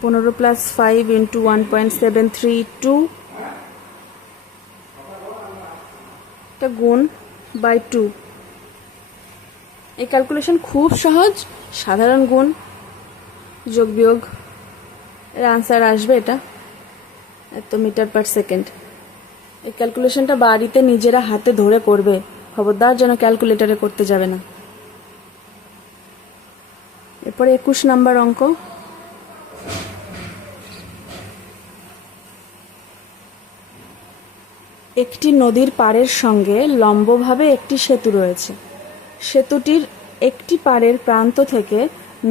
15 + 5 × 1.732 এটা গুণ বাই 2। এই ক্যালকুলেশন খুব সহজ, সাধারণ গুণ যোগ বিয়োগ এর আনসার আসবে এটা এত মিটার পার সেকেন্ড। এই ক্যালকুলেশনটা বাড়িতে নিজেরা হাতে ধরে করবে, খবরদার যেন ক্যালকুলেটরে করতে যাবে না। এরপরে 21 নাম্বার অঙ্ক। একটি নদীর পাড়ের সঙ্গে লম্বভাবে একটি সেতু রয়েছে। সেতুটির একটি পাড়ের প্রান্ত থেকে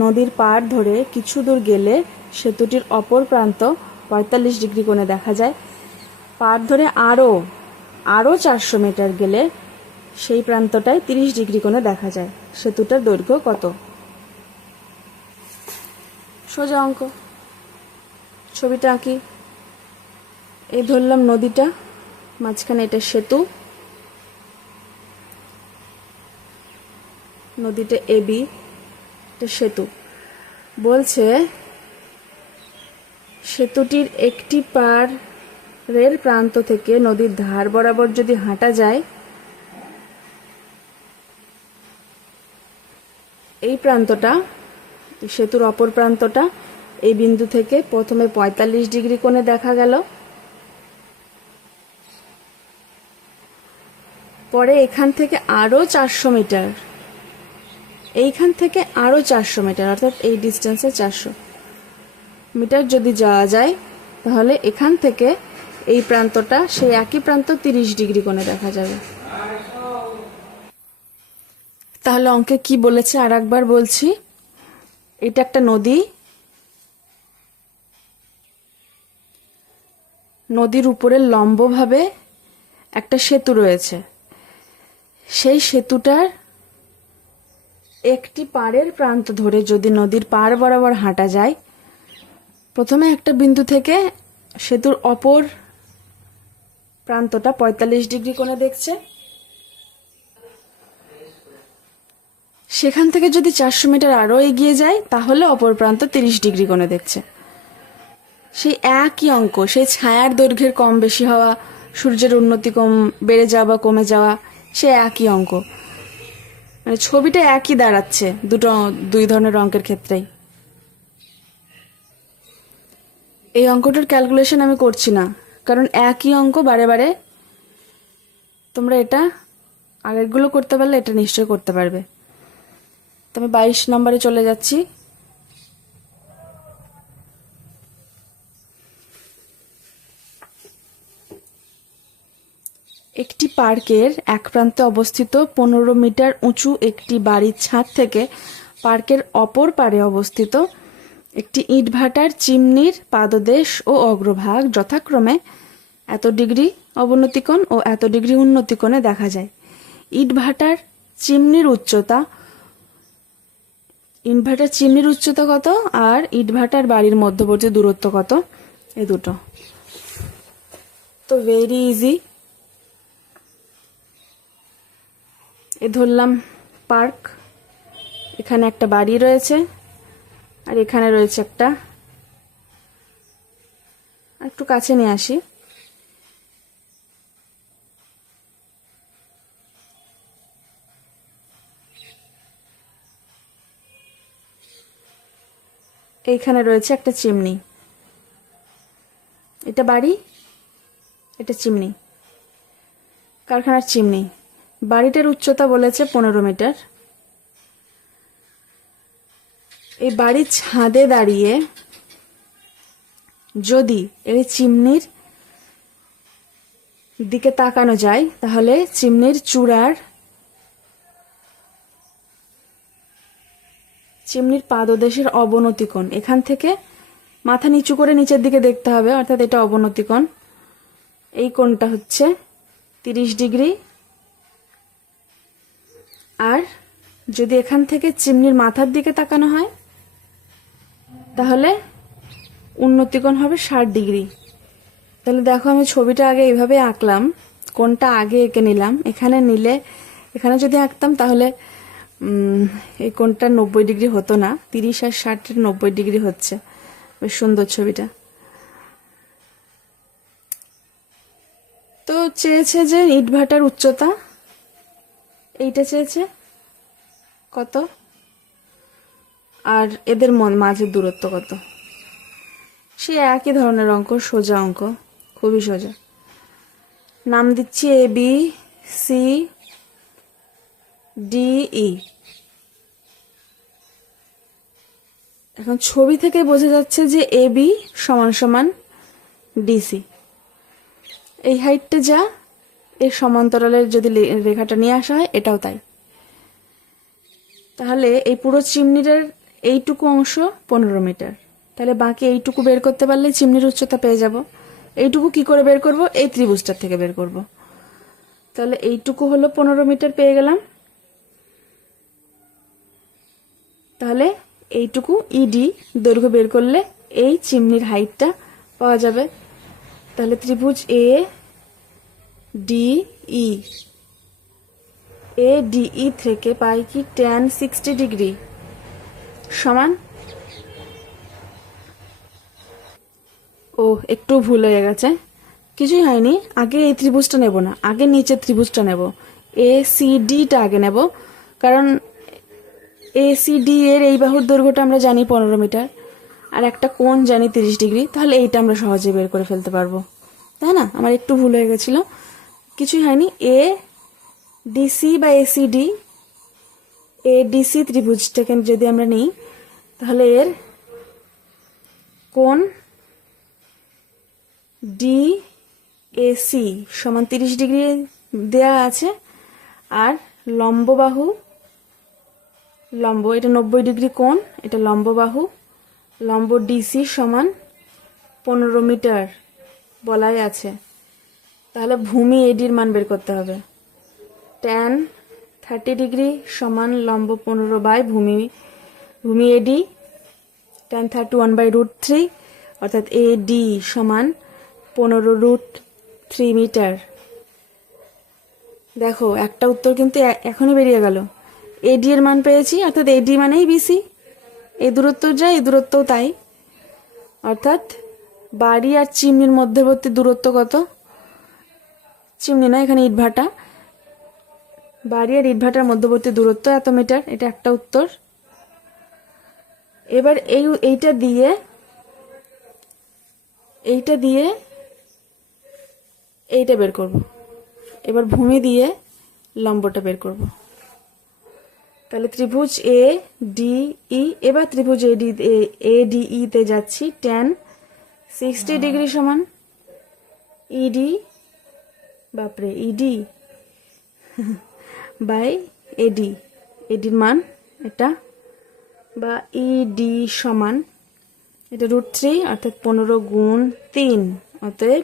নদীর পাড় ধরে কিছু দূর গেলে সেতুটির অপর প্রান্ত 45 ডিগ্রি কোণে দেখা যায়। পাড় ধরে আরও 400 মিটার গেলে সেই প্রান্তটায় 30 ডিগ্রি কোণে দেখা যায়। সেতুটার দৈর্ঘ্য কত? সোজা অঙ্ক, ছবিটা আঁকি। এই ধরলাম নদীটা, মাঝখানে এটা সেতু, নদীটা এবি, এটা সেতু। বলছে সেতুটির একটি পাড়ের প্রান্ত থেকে নদীর ধার বরাবর যদি হাঁটা যায়, এই প্রান্তটা, সেতুর অপর প্রান্তটা এই বিন্দু থেকে প্রথমে 45 ডিগ্রি কোণে দেখা গেল, পরে এখান থেকে আরও 400 মিটার, এইখান থেকে আরও 400 মিটার, অর্থাৎ এই ডিস্টেন্সে 400 মিটার যদি যাওয়া যায়, তাহলে এখান থেকে এই প্রান্তটা সেই একই প্রান্ত 30 ডিগ্রি কোণে দেখা যাবে। তাহলে অঙ্কে কি বলেছে আর একবার বলছি। এটা একটা নদী, নদীর উপরে লম্বভাবে একটা সেতু রয়েছে। সেই সেতুটার একটি পাড়ের প্রান্ত ধরে যদি নদীর পাড় বরাবর হাঁটা যায়, প্রথমে একটা বিন্দু থেকে সেতুর অপর প্রান্তটা 45 ডিগ্রি কোণে দেখছে, সেখান থেকে যদি 400 মিটার আরও এগিয়ে যায়, তাহলে অপর প্রান্ত 30 ডিগ্রি কোণে দেখছে। সেই একই অঙ্ক, সেই ছায়ার দৈর্ঘ্যের কম বেশি হওয়া, সূর্যের উন্নতি কম বেড়ে যাওয়া বা কমে যাওয়া, সে একই অঙ্ক, মানে ছবিটা একই দাঁড়াচ্ছে দুই ধরনের অঙ্কের ক্ষেত্রেই। এই অঙ্কটার ক্যালকুলেশন আমি করছি না, কারণ একই অঙ্ক বারে বারে তোমরা এটা আগেরগুলো করতে পারলে এটা নিশ্চয়ই করতে পারবে। তো আমি 22 নম্বরে চলে যাচ্ছি। একটি পার্কের এক প্রান্তে অবস্থিত 15 মিটার উঁচু একটি বাড়ির ছাদ থেকে পার্কের অপর পারে অবস্থিত একটি ইটভাটার চিমনির পাদদেশ ও অগ্রভাগ যথাক্রমে এত ডিগ্রি অবনতিকোণ ও এত ডিগ্রি উন্নতিকোণে দেখা যায়। ইটভাটার চিমনির উচ্চতা কত আর ইটভাটার বাড়ির মধ্যবর্তী দূরত্ব কত, এই দুটো তো ভেরি ইজি। এ ধরলাম পার্ক, এখানে একটা বাড়ি রয়েছে আর এখানে রয়েছে একটা, একটু কাছে নিয়ে আসি, এইখানে রয়েছে একটা চিমনি, এটা বাড়ি, এটা চিমনি, কারখানার চিমনি। বাড়িটার উচ্চতা বলেছে 15 মিটার, এই বাড়ির ছাদে দাঁড়িয়ে যদি এই চিমনির দিকে তাকানো যায় তাহলে চিমনির পাদদেশের অবনতি কোণ, এখান থেকে মাথা নিচু করে নিচের দিকে দেখতে হবে, অর্থাৎ এটা অবনতি কোণ। এই কোণটা হচ্ছে 30 ডিগ্রি। আর যদি এখান থেকে চিমনির মাথার দিকে তাকানো হয় তাহলে উন্নতি কোণ হবে 60 ডিগ্রি। তাহলে দেখো আমি ছবিটা আগে এইভাবে আঁকলাম, কোণটা আগে এঁকে নিলাম। এখানে যদি আঁকতাম তাহলে এই কোণটা 90 ডিগ্রি হতো না, 30 আর 60 90 ডিগ্রি হচ্ছে। বেশ সুন্দর ছবিটা। তো চেয়েছে যে ইটভাটার উচ্চতা, এইটা চেয়েছে কত, আর এদের মাঝের দূরত্ব কত। সে একই ধরনের অঙ্ক, সোজা অঙ্ক, খুবই সোজা। নাম দিচ্ছি A B C D E. এখন ছবি থেকে বোঝা যাচ্ছে যে এ বি সমান সমান ডিসি। এই হাইটটা যা, এর সমান্তরালের যদি রেখাটা নিয়ে আসা হয় এটাও তাই। তাহলে এই পুরো চিমনিটার এইটুকু অংশ 15 মিটার। তাহলে বাকি এইটুকু বের করতে পারলে চিমনির উচ্চতা পেয়ে যাব। এইটুকু কি করে বের করব? এই ত্রিভুজটার থেকে বের করব। তাহলে এইটুকু হলো 15 মিটার, পেয়ে গেলাম। তাহলে এইটুকু ইডি দৈর্ঘ্য বের করলে এই চিমনির হাইটটা পাওয়া যাবে। তাহলে ত্রিভুজ এ ডি ই থেকে পাই কি tan 60 ডিগ্রি সমান, ও একটু ভুল হয়ে গেছে, কিছুই হয়নি। আগে এই ত্রিভুজটা নেব না, আগে নিচের ত্রিভুজটা নেব, এ সি ডিটা আগে নেব। কারণ এ সি ডি এর এই বাহুর দৈর্ঘ্যটা আমরা জানি 15 মিটার, আর একটা কোণ জানি 30 ডিগ্রি। তাহলে এইটা আমরা সহজে বের করে ফেলতে পারবো, তাই না? আমার একটু ভুল হয়ে গেছিল, কিছুই হয়নি। এ ডিসি বা এসিডি, এ ডিসি ত্রিভুজটাকে যদি আমরা নিই তাহলে এর কোণ ডি এসি সমান 30 ডিগ্রি দেয়া আছে। আর লম্ব এটা 90 ডিগ্রি কোণ, এটা লম্ব বাহু, লম্ব ডিসি সমান 15 মিটার বলাই আছে। তাহলে ভূমি এডির মান বের করতে হবে। tan 30 ডিগ্রি সমান লম্ব 15 বাই ভূমি এডি, tan 31 বাই √3, অর্থাৎ এডি সমান 15√3 মিটার। দেখো একটা উত্তর কিন্তু এখনই বেরিয়ে গেল। এডি এর মান পেয়েছি, অর্থাৎ এডি মানেই বিসি। এই দূরত্ব যায়, এই দূরত্বও তাই। অর্থাৎ বাড়ি আর চিমনির মধ্যবর্তী দূরত্ব কত? চিমনি না, এখানে ইটভাটা। বাড়ি আর ইটভাটার মধ্যবর্তী দূরত্ব এত মিটার, এটা একটা উত্তর। এবার এইটা দিয়ে এইটা বের করব। এবার ভূমি দিয়ে লম্বটা বের করব। তাহলে ত্রিভুজ এ ডি ই, এবার ত্রিভুজ এ ডি ই তে যাচ্ছি। tan 60 ডিগ্রি সমান ইডি, বাপরে, ইডি বাই এডি, এডির মান এটা, বা ইডি সমান এটা √3, অর্থাৎ 15 গুণ 3, অতএব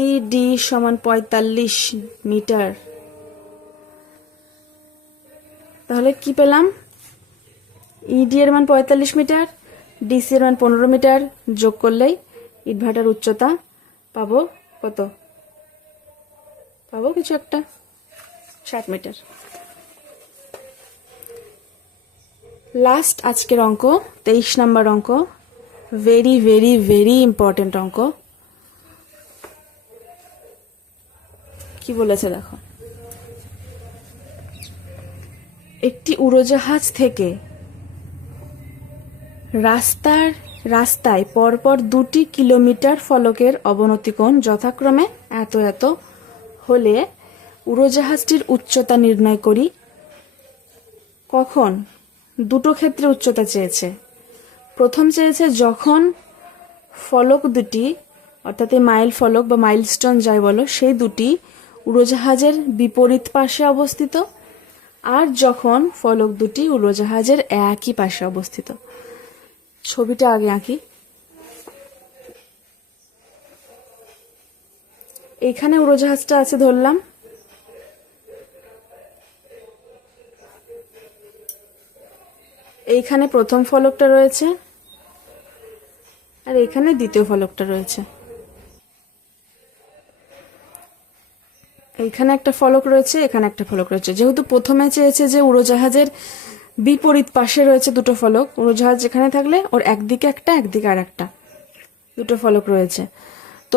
ইডি সমান 45 মিটার। তাহলে কি পেলাম? ইডি এর মান 45 মিটার, ডিসি এর মান 15 মিটার, যোগ করলেই ইটভাটার উচ্চতা পাবো কত? পাবো কিছু একটা 60 মিটার। লাস্ট আজকের অঙ্ক, 23 নম্বর অঙ্ক, ভেরি ভেরি ভেরি ইম্পর্টেন্ট অঙ্ক। কি বলেছে দেখো, একটি উড়োজাহাজ থেকে রাস্তায় পরপর 2টি কিলোমিটার ফলকের অবনতি কোণ যথাক্রমে এত এত হলে উড়োজাহাজটির উচ্চতা নির্ণয় করি। কখন? দুটো ক্ষেত্রে উচ্চতা চেয়েছে। প্রথম চেয়েছে যখন ফলক দুটি, অর্থাৎ এই মাইল ফলক বা মাইলস্টোন যাই বলো, সেই দুটি উড়োজাহাজের বিপরীত পাশে অবস্থিত, আর যখন ফলক দুটি উড়োজাহাজের একই পাশে অবস্থিত। ছবিটা আগে আঁকি। এইখানে উড়োজাহাজটা আছে ধরলাম, এইখানে প্রথম ফলকটা রয়েছে আর এইখানে দ্বিতীয় ফলকটা রয়েছে। এইখানে একটা ফলক রয়েছে, এখানে একটা ফলক রয়েছে। যেহেতু প্রথমে চেয়েছে যে উড়োজাহাজের বিপরীত পাশে রয়েছে দুটো ফলক, উড়োজাহাজ যেখানে থাকলে ওর একদিকে একটা একদিকে আর একটা, দুটো ফলক রয়েছে। তো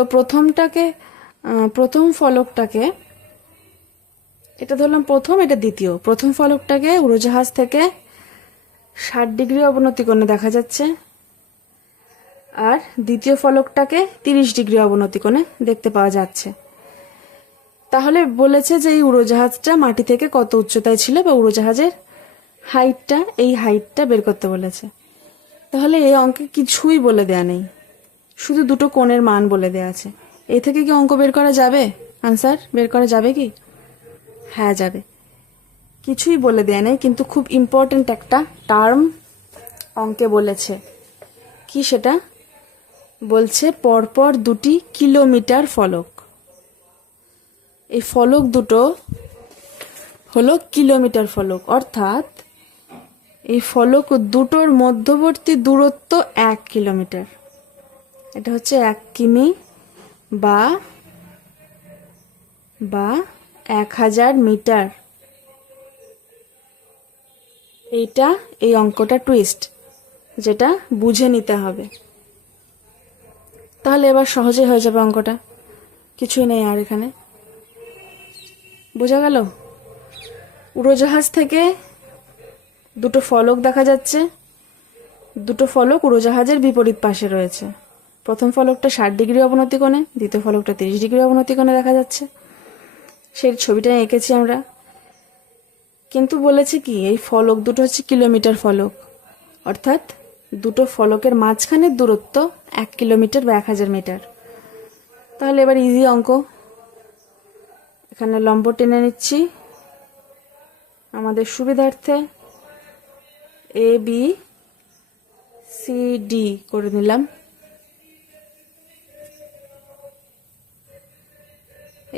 প্রথম ফলকটাকে, এটা ধরলাম প্রথম, এটা দ্বিতীয়। প্রথম ফলকটাকে উড়োজাহাজ থেকে 60 ডিগ্রি অবনতি কোণে দেখা যাচ্ছে, আর দ্বিতীয় ফলকটাকে 30 ডিগ্রি অবনতি কোণে দেখতে পাওয়া যাচ্ছে। তাহলে বলেছে যে এই উড়োজাহাজটা মাটি থেকে কত উচ্চতায় ছিল, বা উড়োজাহাজের এই হাইটটা বের করতে বলেছে। তাহলে এই অঙ্কে কিছুই বলে দেয়া নেই, শুধু দুটো কোণের মান বলে দেয়া আছে। এই থেকে কি অঙ্ক বের করা যাবে? আনসার বের করা যাবে কি? হ্যাঁ যাবে। কিছুই বলে দেয়া নেই, কিন্তু খুব ইম্পর্টেন্ট একটা টার্ম অঙ্কে বলেছে। কি সেটা? বলছে পরপর দুটি কিলোমিটার ফলক। এই ফলক দুটো হলো কিলোমিটার ফলক, অর্থাৎ এই ফলক দুটোর মধ্যবর্তী দূরত্ব 1 কিলোমিটার। এটা হচ্ছে 1 কিমি বা 1000 মিটার। এইটা এই অঙ্কটা টুইস্ট, যেটা বুঝে নিতে হবে। তাহলে এবার সহজেই হয়ে যাবে অঙ্কটা, কিছুই নেই আর এখানে। বোঝা গেল? উড়োজাহাজ থেকে দুটো ফলক দেখা যাচ্ছে, দুটো ফলক উড়োজাহাজের বিপরীত পাশে রয়েছে। প্রথম ফলকটা 60 ডিগ্রি অবনতি কোণে, দ্বিতীয় ফলকটা 30 ডিগ্রি অবনতি কোণে দেখা যাচ্ছে। সেই ছবিটা এঁকেছি আমরা। কিন্তু বলেছে কি এই ফলক দুটো হচ্ছে কিলোমিটার ফলক, অর্থাৎ দুটো ফলকের মাঝখানের দূরত্ব 1 কিলোমিটার বা 1000 মিটার। তাহলে এবার ইজি অঙ্ক। এখানে লম্ব টেনে নিচ্ছি আমাদের সুবিধার্থে, এ বি সি ডি করে নিলাম।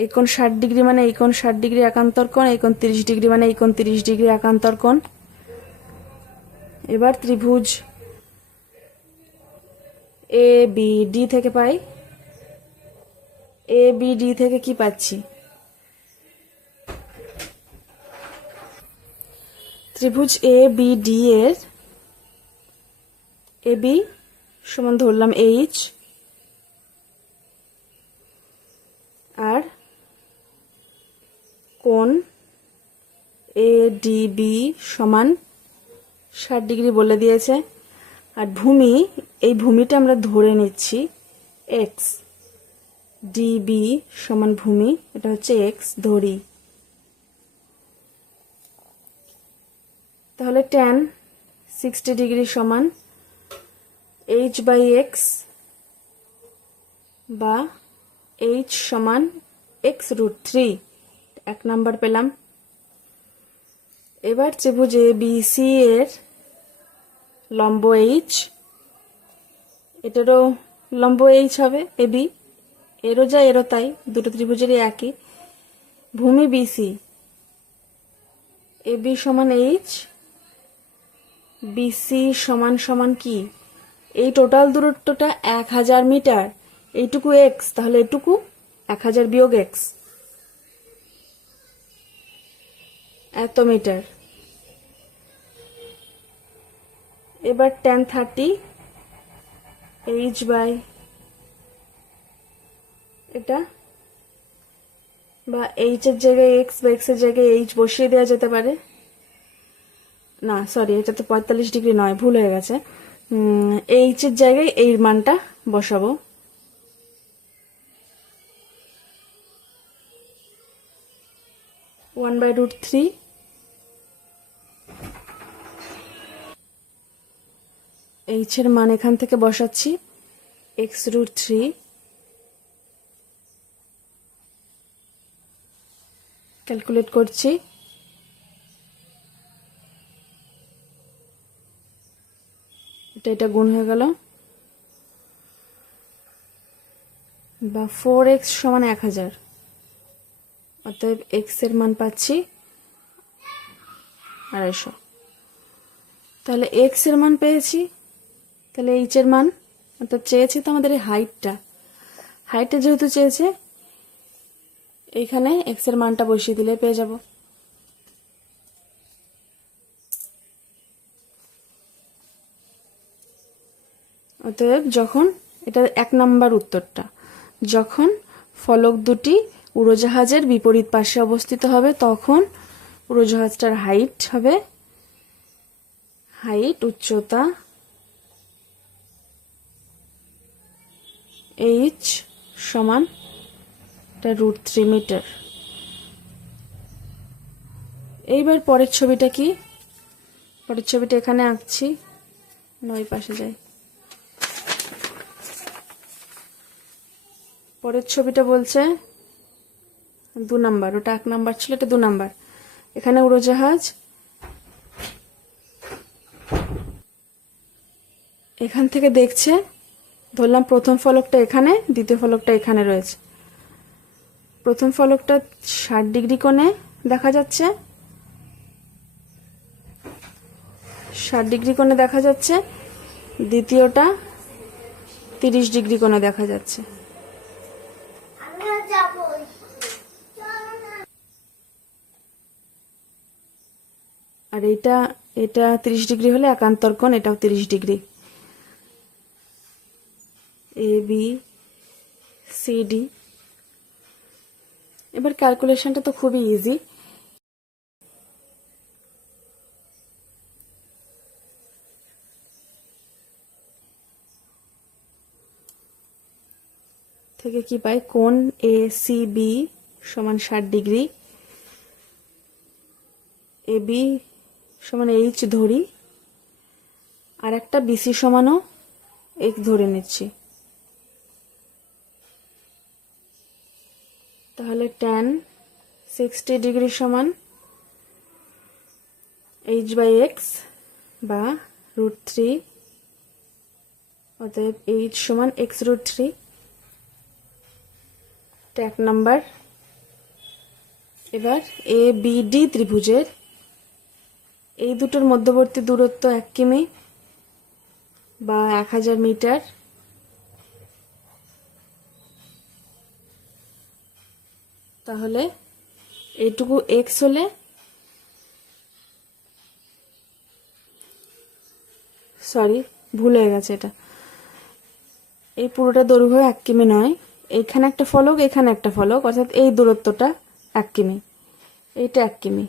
এই কোণ 60 ডিগ্রি মানে এই কোণ 60 ডিগ্রি একান্তর কোণ, এই কোণ 30 ডিগ্রি মানে এই কোণ 30 ডিগ্রি একান্তর কোণ। এবার ত্রিভুজ এ বি ডি থেকে পাই, এ বি ডি থেকে কি পাচ্ছি? ত্রিভুজ এ বি ডি এর এ বি সমান ধরলাম এইচ, আর কোণ এ ডি বি সমান 60 ডিগ্রি বলে দিয়েছে। আর ভূমি, এই ভূমিটা আমরা ধরে নিচ্ছি এক্স, ডিবি সমান ভূমি, এটা হচ্ছে এক্স ধরি। তাহলে tan 60 ডিগ্রি সমান এইচ বাই এক্স, বা এইচ সমান x√3, 1 নাম্বার পেলাম। এবার ত্রিভুজ এ বি সি এর লম্ব এইচ, এটারও লম্ব এইচ হবে এ বি, এরও যা এরও তাই, দুটো ত্রিভুজেরই একই। ভূমি বিসি, এ বি সমান এইচ, বিসি সমান সমান কি? এই টোটাল দূরত্বটা 1000 মিটার, এইটুকু এক্স, তাহলে এটুকু 1000 বিয়োগ এক্স, এত মিটার। এবার tan 30 এইচ বাই এটা, বা এইচ এর জায়গায় এক্স বা এক্স এর জায়গায় এইচ বসিয়ে দেওয়া যেতে পারে। না সরি, এটা তো 45 ডিগ্রি নয়, ভুল হয়ে গেছে। এইচ এর জায়গায় এই মানটা বসাবো। (1/√3) এইচ এর মান এখান থেকে বসাচ্ছি, x√3 ক্যালকুলেট করছি। এটা গুণ হয়ে গেল, বা 4x সমান 1000, অতএব x এর মান পাচ্ছি 250। তাহলে x এর মান পেয়েছি, তাহলে h এর মান, অর্থাৎ চেয়েছে তো আমাদের এই হাইটটা যেহেতু চেয়েছে, এইখানে x এর মানটা বসিয়ে দিলে পেয়ে যাব। অতএব যখন, এটা 1 নাম্বার উত্তরটা, যখন ফলক দুটি উড়োজাহাজের বিপরীত পাশে অবস্থিত হবে তখন উড়োজাহাজটার হাইট হবে, উচ্চতা h সমান √3 মিটার। এইবার পরের ছবিটা কি, পরের ছবিটা এখানে আঁকছি, নয় পাশে যাই। পরের ছবিটা বলছে 2 নাম্বার, ওটা 1 নাম্বার ছিল, এটা 2 নাম্বার। এখানে উড়োজাহাজ এখান থেকে দেখছে, ধরলাম প্রথম ফলকটা এখানে, দ্বিতীয় ফলকটা এখানে রয়েছে। প্রথম ফলকটা 60 ডিগ্রি কোণে দেখা যাচ্ছে, 60 ডিগ্রি কোণে দেখা যাচ্ছে, দ্বিতীয়টা 30 ডিগ্রি কোণে দেখা যাচ্ছে। আর এটা 30 ডিগ্রি হলে একান্তর কোণ, এটাও 30 ডিগ্রি। ABCD। এবার ক্যালকুলেশনটা তো খুবই ইজি। থেকে কি পাই, কোণ ACB সমান 60 ডিগ্রি, AB সমান H ধরি, আর একটা BC সমানও X ধরে নিচ্ছি। তাহলে tan 60 ডিগ্রি সমান H/X বা √3, অতএব H সমান x√3। 1 নাম্বার। এবার ABD ত্রিভুজের এই দুটোর মধ্যবর্তী দূরত্ব 1 কিমি বা 1000 মিটার। তাহলে এইটুকু x হলে, সরি ভুল হয়ে গেছে, এটা এই পুরোটা দৈর্ঘ্য 1 কিমি নয়, এইখানে একটা ফলক, এখানে একটা ফলক, অর্থাৎ এই দূরত্বটা 1 কিমি, এইটা 1 কিমি।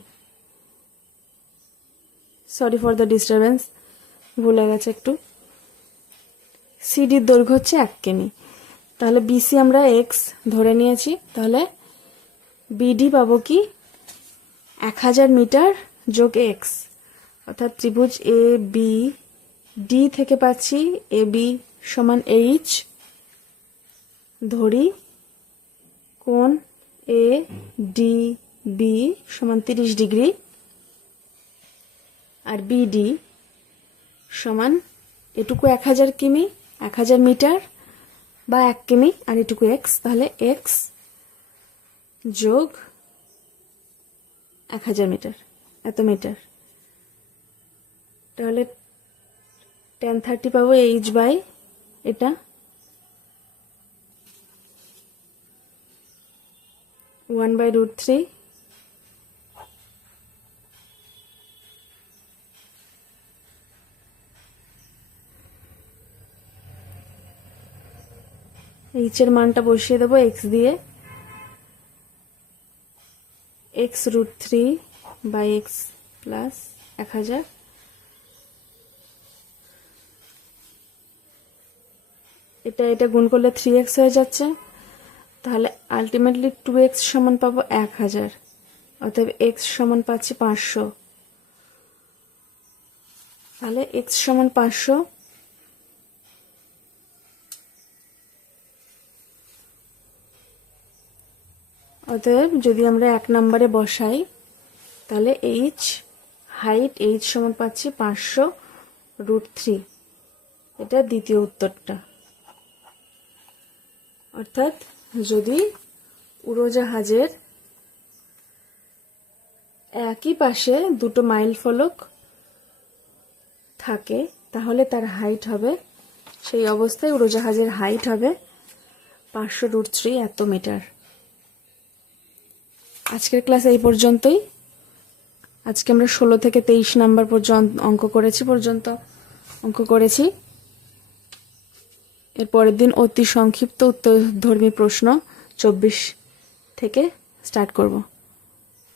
সরি ফর দ্য ডিস্টারবেন্স, ভুল হয়ে গেছে একটু। সিডির দৈর্ঘ্য হচ্ছে 1 কিমি। তাহলে বিসি আমরা x ধরে নিয়েছি, তাহলে বিডি পাবো কি 1000 মিটার যোগ x, অর্থাৎ ত্রিভুজ এ বি ডি থেকে পাচ্ছি AB সমান H ধরি, কোণ ADB সমান 30 ডিগ্রি, আর BD সমান এটুকু 1000 কিমি, 1000 মিটার বা 1 কিমি, আর এটুকু x, তাহলে x যোগ 1000 মিটার, এত মিটার। তাহলে tan 30 পাবো H বাই এটা 1/√3, H এর মানটা বসিয়ে দেবো x দিয়ে, x√3 বাই x প্লাস 1000। এটা গুণ করলে 3x হয়ে যাচ্ছে, তাহলে আলটিমেটলি 2x সমান পাবো 1000, অতএব x সমান পাচ্ছি 500। তাহলে x সমান 500, অতএব যদি আমরা 1 নম্বরে বসাই তাহলে হাইট সমান পাচ্ছি 500√3। এটা দ্বিতীয় উত্তরটা। অর্থাৎ যদি উড়োজাহাজের একই পাশে দুটো মাইল ফলক থাকে তাহলে তার হাইট হবে, সেই অবস্থায় উড়োজাহাজের হাইট হবে 500√3 এত মিটার। আজকের ক্লাস এই পর্যন্তই। আজকে আমরা 16 থেকে 23 নাম্বার পর্যন্ত অঙ্ক করেছি। এর পরের দিন অতি সংক্ষিপ্ত উত্তরধর্মী প্রশ্ন 24 থেকে স্টার্ট করব।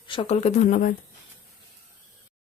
সকলকে ধন্যবাদ।